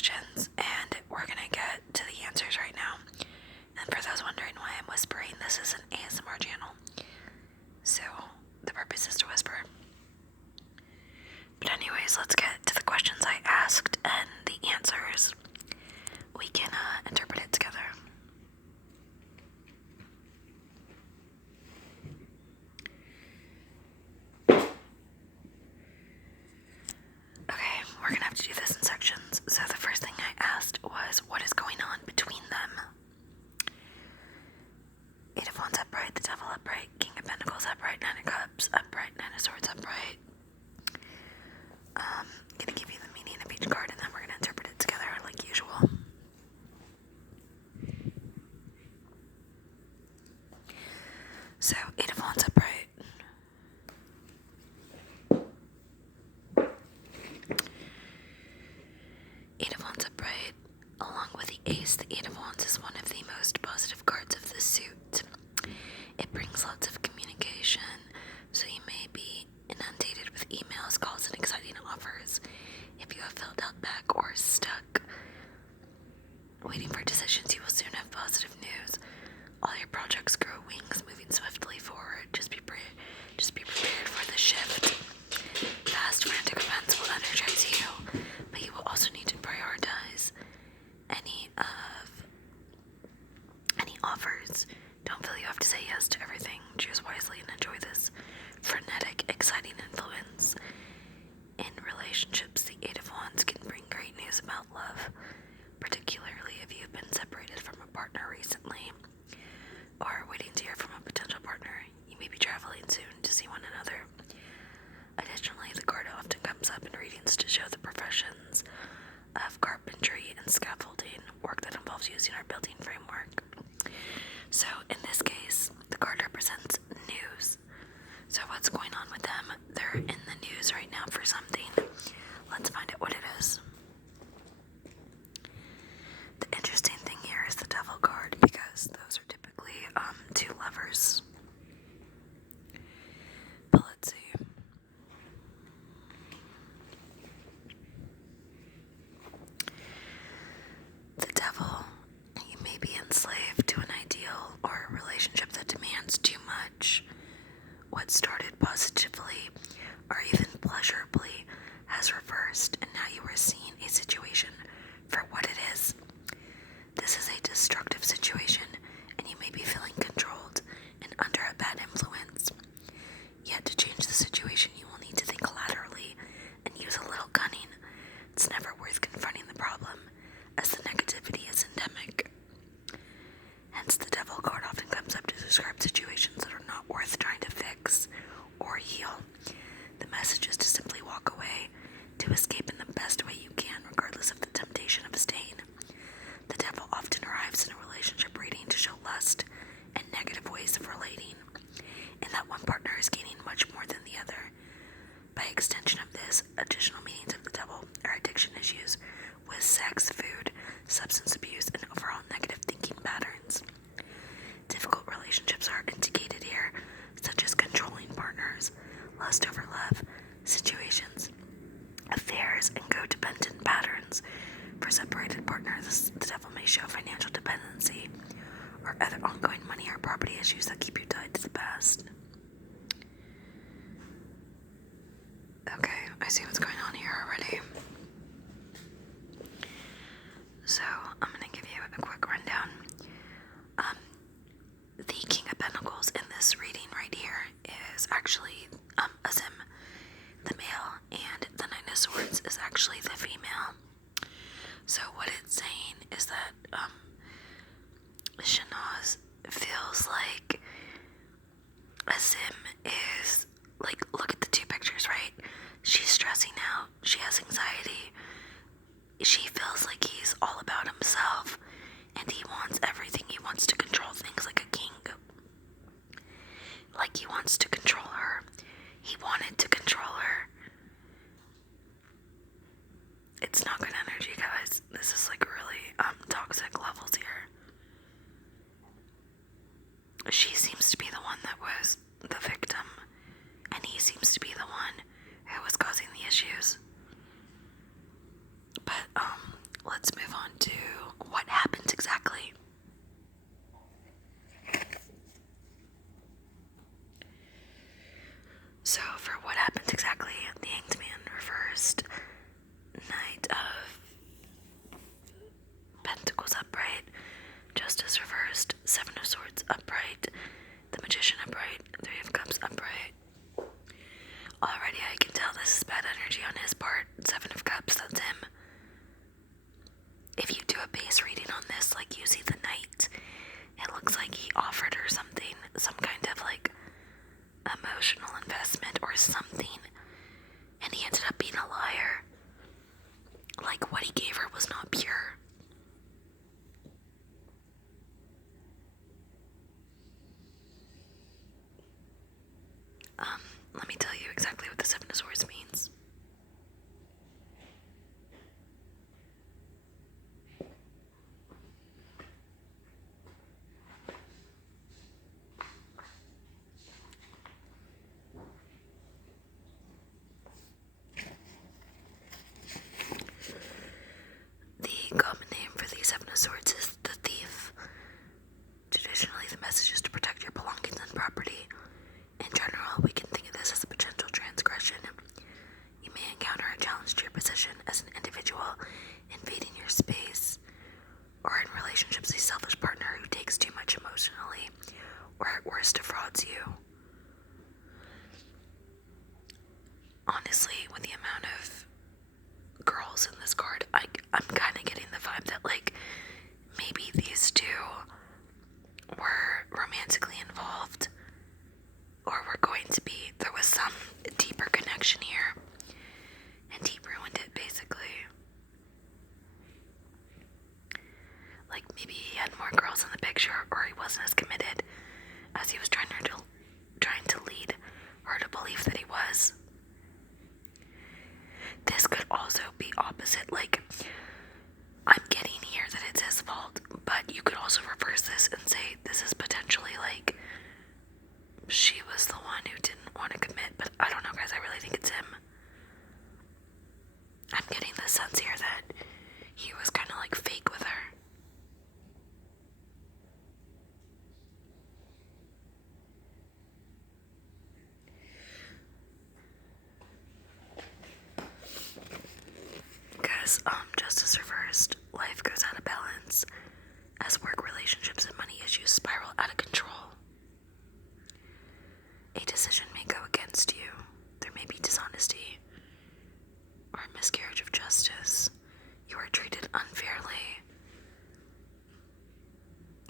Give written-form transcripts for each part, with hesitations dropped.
questions, and we're gonna get to the answers right now. And for those wondering why I'm whispering, this is an ASMR channel, so the purpose is to whisper. But anyways, let's get to the questions I asked and the answers. We can interpret it together. Okay, we're gonna have to do this in sections. So the first thing I asked was, what is going on between them? Eight of Wands upright, the Devil upright, King of Pentacles upright, Nine of Cups upright, Nine of Swords upright. I'm gonna give you the meaning of each card, and then we're gonna interpret it together like usual. So, Eight of Wands upright. Eight of Wands upright, along with the Ace, the Eight of Wands is one of the most positive cards of the suit. It brings lots of communication, so you may be inundated with emails, calls, and exciting offers. If you have felt held back or stuck waiting for decisions, you will soon have positive news. All your projects grow wings, moving swiftly forward. Just be prepared for the shift. Fast, frantic events will energize you, but you will also need to prioritize any offers. Don't feel you have to say yes to everything. Choose wisely and enjoy this frenetic, exciting influence. In relationships, the Eight of Wands can bring great news about love, particularly if you've been separated from a partner recently or waiting to hear from a potential partner. You may be traveling soon to see one another. Additionally, the card often comes up in readings to show the professions of carpentry and scaffolding, work that involves using our building framework. So in this case, the card represents news. So what's going on with them? They're in the news right now for something. Let's find out what it is. The interesting thing here is the Devil card, because those are typically two lovers. But let's see. The Devil, you may be enslaved to an ideal or a relationship that demands too much. What started positively or even pleasurably has reversed, and now you are seeing a situation for what it is. This is a destructive situation, and you may be feeling controlled and under a bad influence. Yet to change the situation, you will need to think laterally and use a little cunning. It's never worth confronting the problem, as the negativity is endemic. Hence, the Devil card often comes up to describe situations that are not worth trying to fix or heal. The message is to simply walk away, to escape in the best way you can, regardless of the temptation of staying. The Devil often arrives in a relationship reading to show lust and negative ways of relating, and that one partner is gaining much more than the other. By extension of this, additional meanings of the Devil are addiction issues with sex, food, substance abuse, and overall negative thinking patterns. Difficult relationships are indicated here, such as controlling partners, lust over love, situations, affairs, and codependent patterns. For separated partners, the Devil may show financial dependency or other ongoing money or property issues that keep you tied to the past. Okay, I see what's going on here already. So, I'm going to give you a quick rundown. The King of Pentacles in this reading right here is actually Asim, the male, and the Nine of Swords is actually the female. So what it's saying is that Shehnaaz feels like Asim is, like, look at the two pictures, right? She's stressing out, she has anxiety, she feels like he's all about himself, and he wants everything. He wants to control things like a king. Like, he wants to control her. He wanted to control her. It's not good energy, guys. This is like really toxic levels here. She seems to be the one that was the victim, and he seems to be the one who was causing the issues. But I'm getting the sense here that he was kind of like fake with her. Because, justice reversed, life goes out of balance as work relationships and money issues spiral out of control. A decision may go against you. There may be dishonesty or a miscarriage of justice. You are treated unfairly.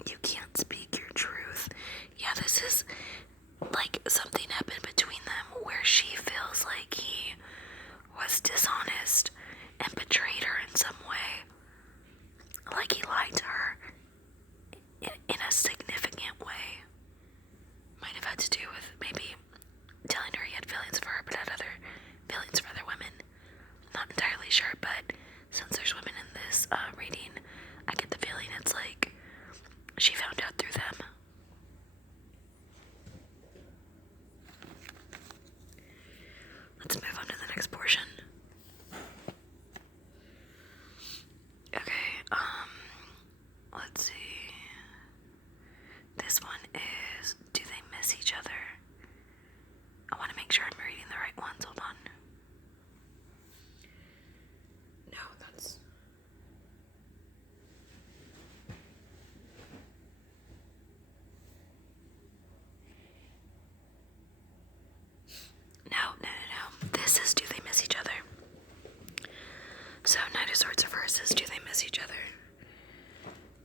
You can't speak your truth. Yeah, this is like something happened between them where she feels like he was dishonest and betrayed her in some way. Like he lied to her in a significant way. Might have had to do with maybe telling her he had feelings for her but had other feelings for other women. Not entirely sure, but since there's women in this reading, I get the feeling it's like she found out through them. Let's move on to the next portion. Okay, let's see. This one is, do they miss each other? I want to make sure I'm reading the right ones. Hold on. No, that's... No. This is, do they miss each other? So, Knight of Swords reverses, do they miss each other?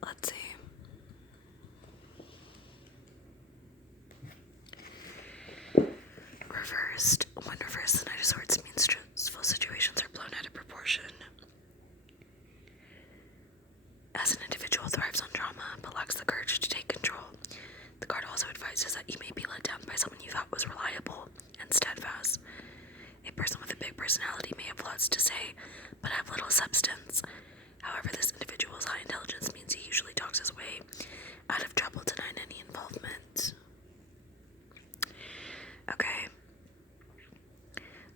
Let's see. Reversed. When reversed, the Knight of Swords means stressful situations are blown out of proportion. As an individual thrives on drama, but lacks the courage to take control. The card also advises that you may be let down by someone you thought was reliable and steadfast. A person with a big personality may have lots to say, but have little substance. However, this individual's high intelligence means he usually talks his way out of trouble, denying any involvement. Okay.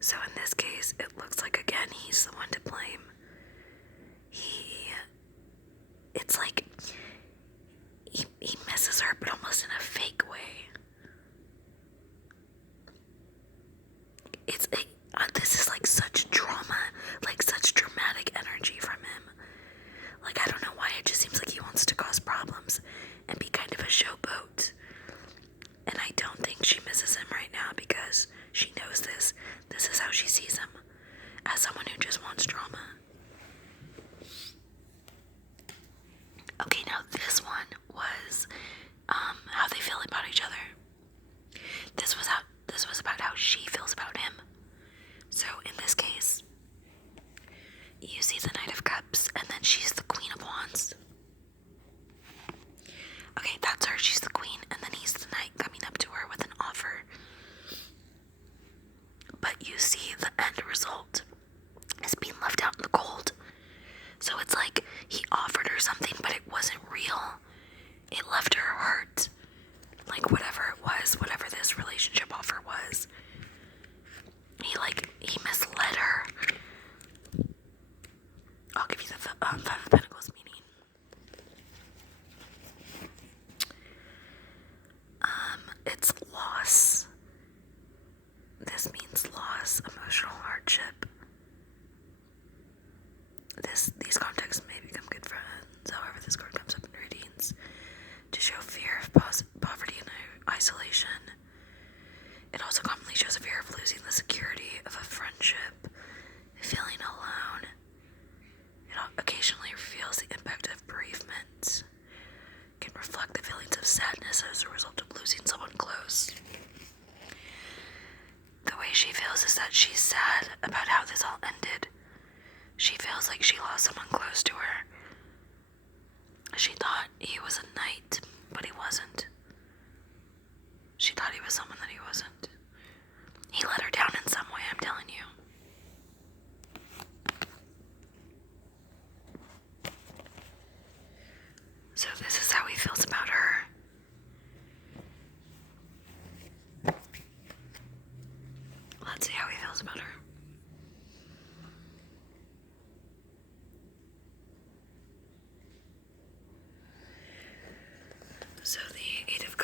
So in this case, it looks like, again, he's the one to blame. It's like, he misses her, but almost in a fake way. This is like such drama, like such dramatic energy from him. Like, I don't know why, it just seems like he wants to cause problems and be kind of a showboat. And I don't think she misses him right now because she knows this. This is how she sees him, as someone who just wants drama. Okay, now this one was how they feel about each other. This was about how she feels about him. So in this case, you see the Knight of Cups, and then she's the Queen of Wands. Okay, that's her. She's the queen, and then he's the knight coming up to her with an offer. But you see the end result is being left out in the cold. So it's like he offered her something, but it wasn't real. It left her hurt. Like whatever it was, whatever this relationship offer was. He misled her. I'll give you the Five of Pentacles meaning. It's loss. This means loss, emotional hardship. These contexts may become good friends. However, this card comes up in readings to show fear of poverty and isolation. It also commonly shows a fear of losing the security of a friendship, feeling alone. It occasionally reveals the impact of bereavement. It can reflect the feelings of sadness as a result of losing someone close. The way she feels is that she's sad about how this all ended. She feels like she lost someone close to her. She thought he was a knight, but he wasn't. She thought he was someone that he wasn't. He let her down in some way, I'm telling you. So this is how he feels about her. Let's see how he feels about her.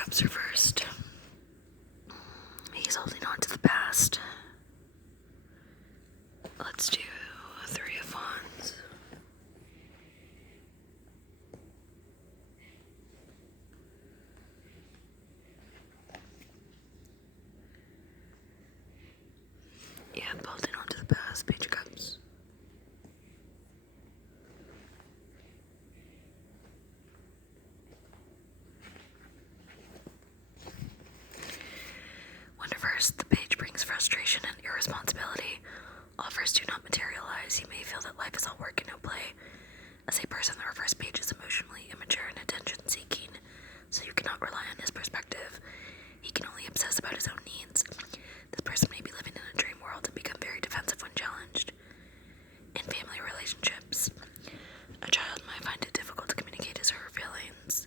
Cups reversed. He's holding on to the past. Let's do Three of Wands. Yeah, holding on to the past. Page of Cups. When reversed, the page brings frustration and irresponsibility. Offers do not materialize. You may feel that life is all work and no play. As a person, the reverse page is emotionally immature and attention-seeking, so you cannot rely on his perspective. He can only obsess about his own needs. This person may be living in a dream world and become very defensive when challenged. In family relationships, a child might find it difficult to communicate his or her feelings.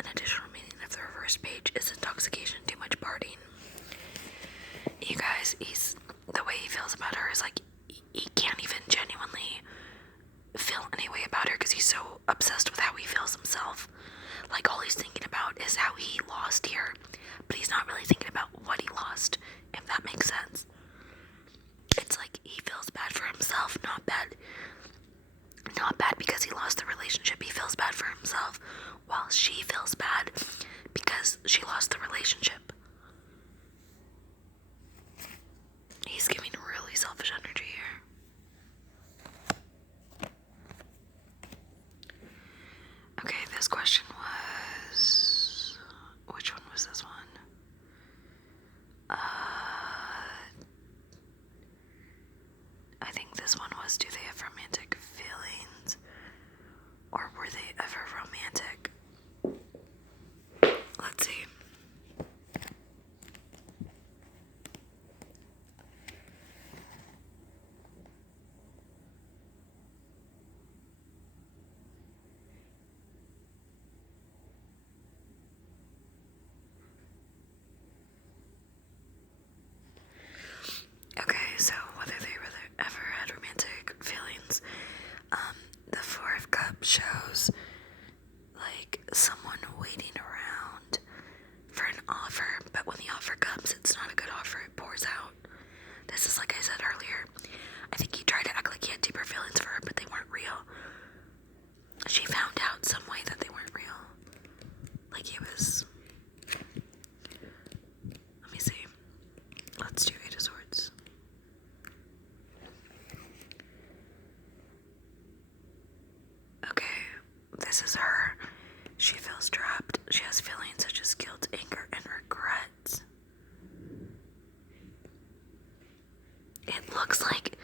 An additional meaning of the reverse page is intoxication, too much partying. You guys, the way he feels about her is like he can't even genuinely feel any way about her because he's so obsessed with how he feels himself. Like all he's thinking about is how he lost here, but he's not really thinking about what he lost, if that makes sense. It's like he feels bad for himself, not bad because he lost the relationship. He feels bad for himself, while she feels bad because she lost the relationship. He's giving really selfish energy here. Okay, this question was... Which one was this one? I think this one was, do they have romantic feelings? Or were they ever romantic? Let's see. Okay, so whether they ever had romantic feelings, the Four of Cups shows like someone waiting around for an offer, but when the offer comes, it's not a good offer, it pours out. This is like I said earlier. I think he tried to act like he had deeper feelings for her, but they weren't real. She found out some way that they weren't real. Like he was... Let me see. Let's do Eight of Swords. Okay, this is her. She feels trapped. She has feelings such as guilt, anger, and regret. It looks like...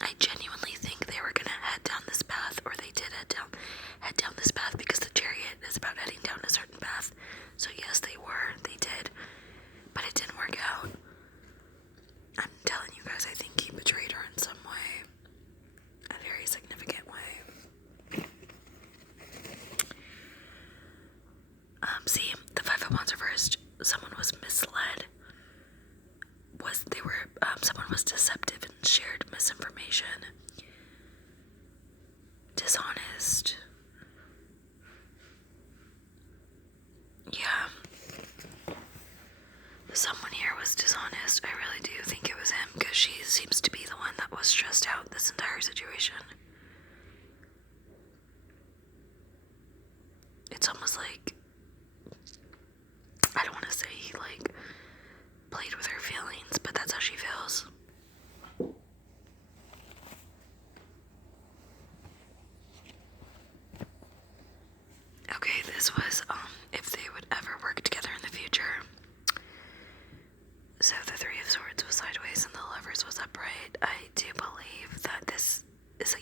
I genuinely think they were gonna head down this path, or they did head down this path, because the Chariot is about heading down a certain path. So yes, they did, but it didn't work out. I'm telling you guys, I think he betrayed her in some way, a very significant way. See, the Five of Wands reversed. Someone was misled. Someone was deceptive and shared misinformation. Dishonest. Yeah. Someone here was dishonest. I really do think it was him, because she seems to be the one that was stressed out this entire situation. It's almost like, I don't want to say he like played with her feelings, but that's how she feels. Okay, this was if they would ever work together in the future. So the Three of Swords was sideways and the Lovers was upright. I do believe that this is a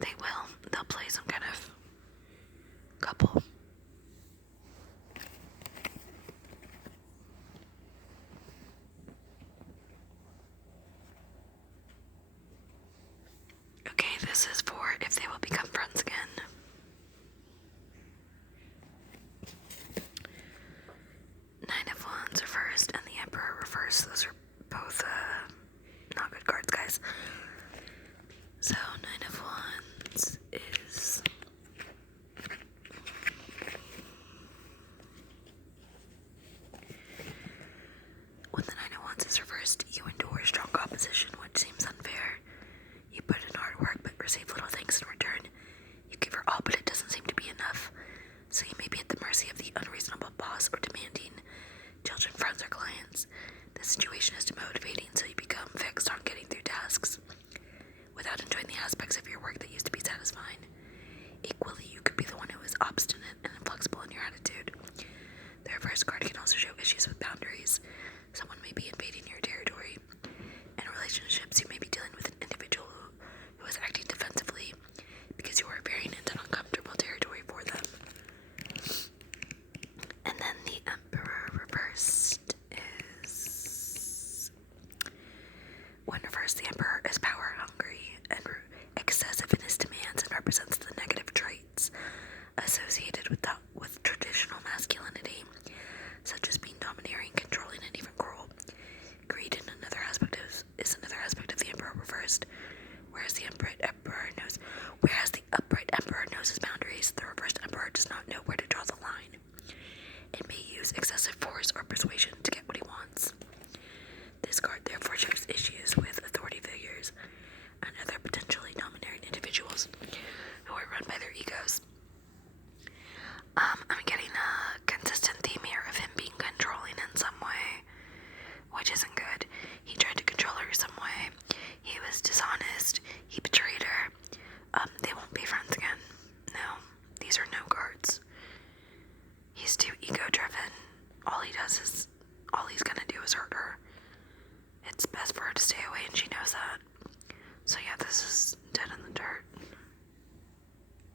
They will. They'll play some kind of couple. Okay, this is for if they will become friends again. Nine of Wands reversed and the Emperor reversed. Those are both not good cards, guys. So Nine of Wands is when the Nine of Wands is reversed, you endure strong opposition, which seems unfair. You put in hard work but receive little thanks in return. You give your all, but it doesn't seem to be enough. So you may be at the mercy of the unreasonable boss or demanding children, friends, or clients. The situation is demotivating, so you become fixed on getting through tasks without enjoying the aspects of your work that used to be satisfying. Equally, you could be the one who is obstinate and inflexible in your attitude. The reverse card can also show issues with boundaries. Someone may be invading your territory. In relationships, you may be dealing with an individual who is acting defensively because you are veering into uncomfortable territory for them. And then the Emperor reversed is... When reversed, the Emperor is power hungry and excessive in his demands and represents the negative traits associated with traditional masculinity, such as being domineering, controlling, and even cruel. Greed is another aspect of the Emperor reversed. Whereas the upright Emperor knows his boundaries, the reversed Emperor does not know where to draw the line. It may use excessive force or persuasion to get what he wants. This card therefore shows issues with authority figures and other potentially domineering individuals who are run by their egos. I'm getting a consistent theme here of him being controlling in some way, which isn't good. He tried to control her some way. He was dishonest. He betrayed her. They won't be friends again. No, these are no cards. He's too ego-driven. All he's gonna do is hurt her. It's best for her to stay away, and she knows that. So yeah, this is dead in the dirt.